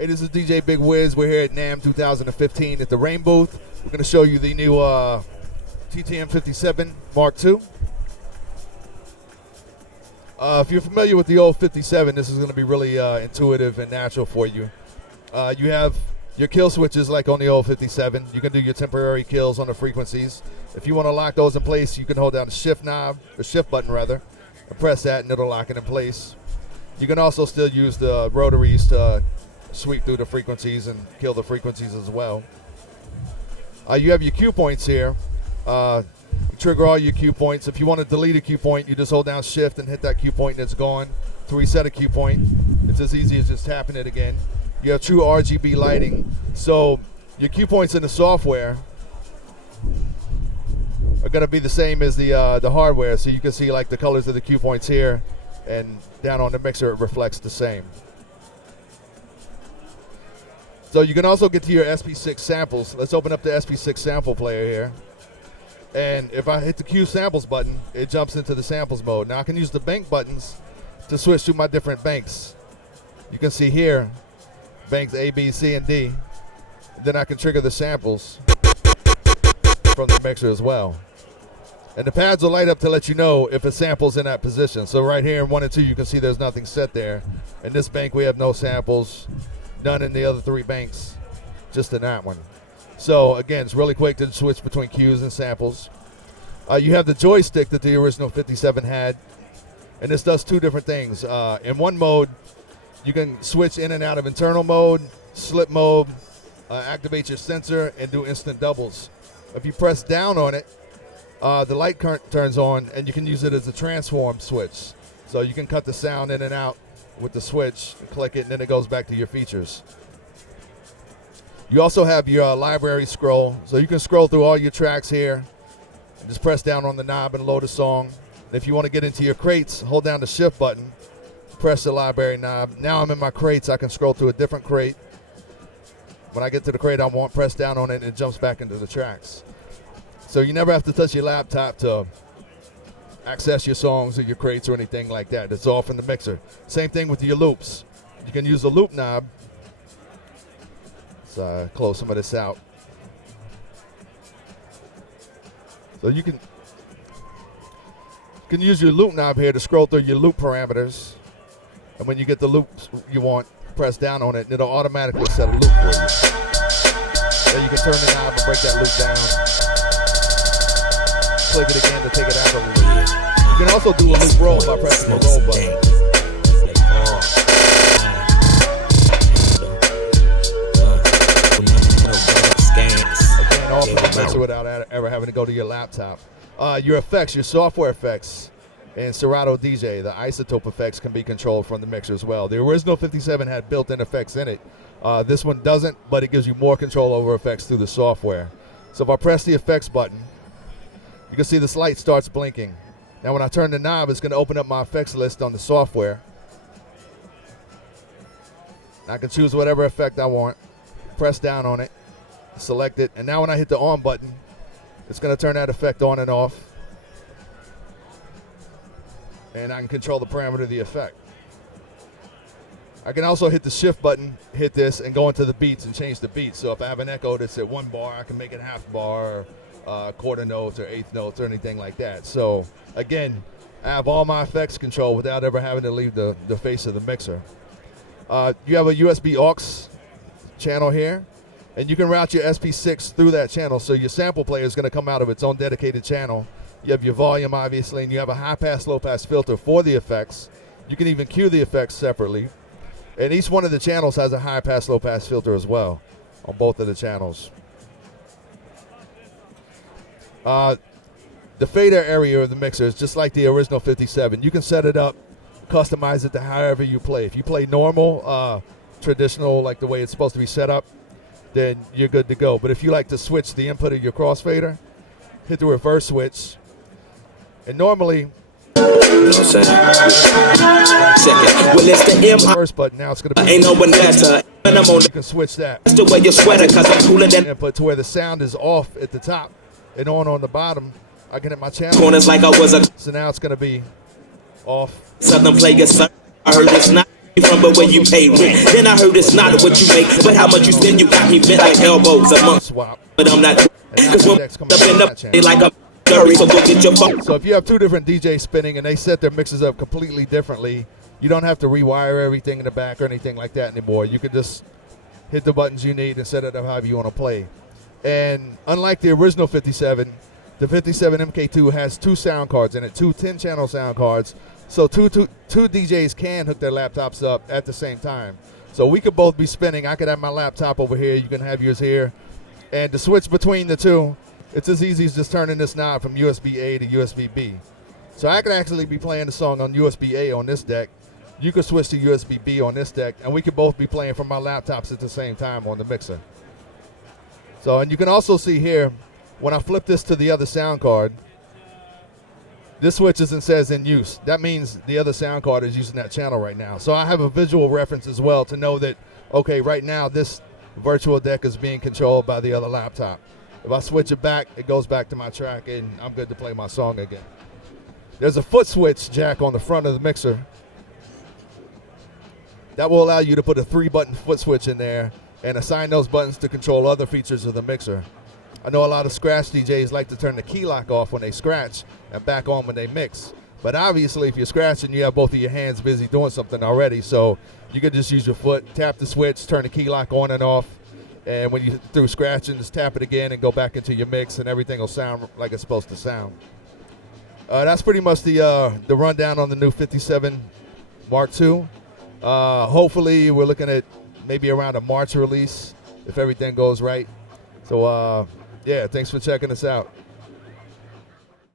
Hey, this is DJ Big Wiz. We're here at NAMM 2015 at the Rane booth. We're going to show you the new TTM57 Mark II. If you're familiar with the old 57, this is going to be really intuitive and natural for you. You have your kill switches like on the old 57. You can do your temporary kills on the frequencies. If you want to lock those in place, you can hold down the shift knob, the shift button rather, and press that and it'll lock it in place. You can also still use the rotaries to sweep through the frequencies and kill the frequencies as well. You have your cue points here. You trigger all your cue points. If you want to delete a cue point, you just hold down shift and hit that cue point and it's gone. To reset a cue point, it's as easy as just tapping it again. You have true RGB lighting. So your cue points in the software are going to be the same as the hardware. So you can see like the colors of the cue points here, and down on the mixer it reflects the same. So you can also get to your SP6 samples. Let's open up the SP6 sample player here. And if I hit the Q samples button, it jumps into the samples mode. Now I can use the bank buttons to switch through my different banks. You can see here, banks A, B, C, and D. Then I can trigger the samples from the mixer as well. And the pads will light up to let you know if a sample's in that position. So right here in 1 and 2, you can see there's nothing set there. In this bank, we have no samples. None in the other 3 banks, just in that one. So again, it's really quick to switch between cues and samples. You have the joystick that the original 57 had, and this does 2 different things. In one mode, you can switch in and out of internal mode, slip mode, activate your sensor, and do instant doubles. If you press down on it, the light current turns on, and you can use it as a transform switch. So you can cut the sound in and out with the switch, click it, and then it goes back to your features. You also have your library scroll, so you can scroll through all your tracks here and just press down on the knob and load a song. And if you want to get into your crates, hold down the shift button, press the library knob. Now I'm in my crates. I can scroll through a different crate. When I get to the crate I want, press down on it and it jumps back into the tracks. So you never have to touch your laptop to access your songs or your crates or anything like that. It's all from the mixer. Same thing with your loops. You can use the loop knob. Let's close some of this out. So you can use your loop knob here to scroll through your loop parameters. And when you get the loops you want, press down on it and it'll automatically set a loop for you. Then you can turn the knob and break that loop down. Click it again to take it out of the loop. You can also do a loop roll by pressing the roll button. Again, all from the mixer without ever having to go to your laptop. Your effects, your software effects, and Serato DJ, the isotope effects can be controlled from the mixer as well. The original 57 had built-in effects in it. This one doesn't, but it gives you more control over effects through the software. So if I press the effects button, you can see this light starts blinking. Now when I turn the knob, it's going to open up my effects list on the software. I can choose whatever effect I want, press down on it, select it, and now when I hit the on button, it's going to turn that effect on and off. And I can control the parameter of the effect. I can also hit the shift button, hit this, and go into the beats and change the beats. So if I have an echo that's at 1 bar, I can make it half bar, quarter notes or eighth notes or anything like that. So again, I have all my effects control without ever having to leave the face of the mixer. You have a USB aux channel here, and you can route your SP6 through that channel. So your sample player is going to come out of its own dedicated channel. You have your volume, obviously, and you have a high-pass, low-pass filter for the effects. You can even cue the effects separately. And each one of the channels has a high-pass, low-pass filter as well on both of the channels. The fader area of the mixer is just like the original 57. You can set it up, customize it to however you play. If you play normal, traditional, like the way it's supposed to be set up, then you're good to go. But if you like to switch the input of your crossfader, hit the reverse switch. And normally, you know what I'm saying? Well, it's the first button. Now it's going to be. Ain't no one better. You can switch that. That's the way your sweater, cause I'm cooler than. Input to where the sound is off at the top and on the bottom. I can hit my channel. Corners like I was a. So now it's going to be off. Southern players, I heard it's not. from, but when you pay rent. Then I heard it's not what you make, but how much you spend. You got me bent like elbows a month. But I'm not. Cause when up in the like a curry, so go get your phone. So if you have two different DJs spinning and they set their mixes up completely differently, you don't have to rewire everything in the back or anything like that anymore. You can just hit the buttons you need and set it up however you want to play. And unlike the original 57, the 57mkII has two sound cards in it, two 10-channel sound cards. So two DJs can hook their laptops up at the same time. So we could both be spinning. I could have my laptop over here. You can have yours here. And to switch between the two, it's as easy as just turning this knob from USB-A to USB-B. So I could actually be playing the song on USB-A on this deck. You could switch to USB-B on this deck, and we could both be playing from our laptops at the same time on the mixer. So, and you can also see here, when I flip this to the other sound card, this switches and says in use. That means the other sound card is using that channel right now. So I have a visual reference as well to know that, okay, right now this virtual deck is being controlled by the other laptop. If I switch it back, it goes back to my track and I'm good to play my song again. There's a foot switch jack on the front of the mixer. That will allow you to put a 3-button foot switch in there and assign those buttons to control other features of the mixer. I know a lot of scratch DJs like to turn the key lock off when they scratch and back on when they mix. But obviously, if you're scratching, you have both of your hands busy doing something already. So you can just use your foot, tap the switch, turn the key lock on and off. And when you're through scratching, just tap it again and go back into your mix, and everything will sound like it's supposed to sound. That's pretty much the rundown on the new 57 Mark II. Hopefully, we're looking at maybe around a March release if everything goes right. So, yeah, thanks for checking us out.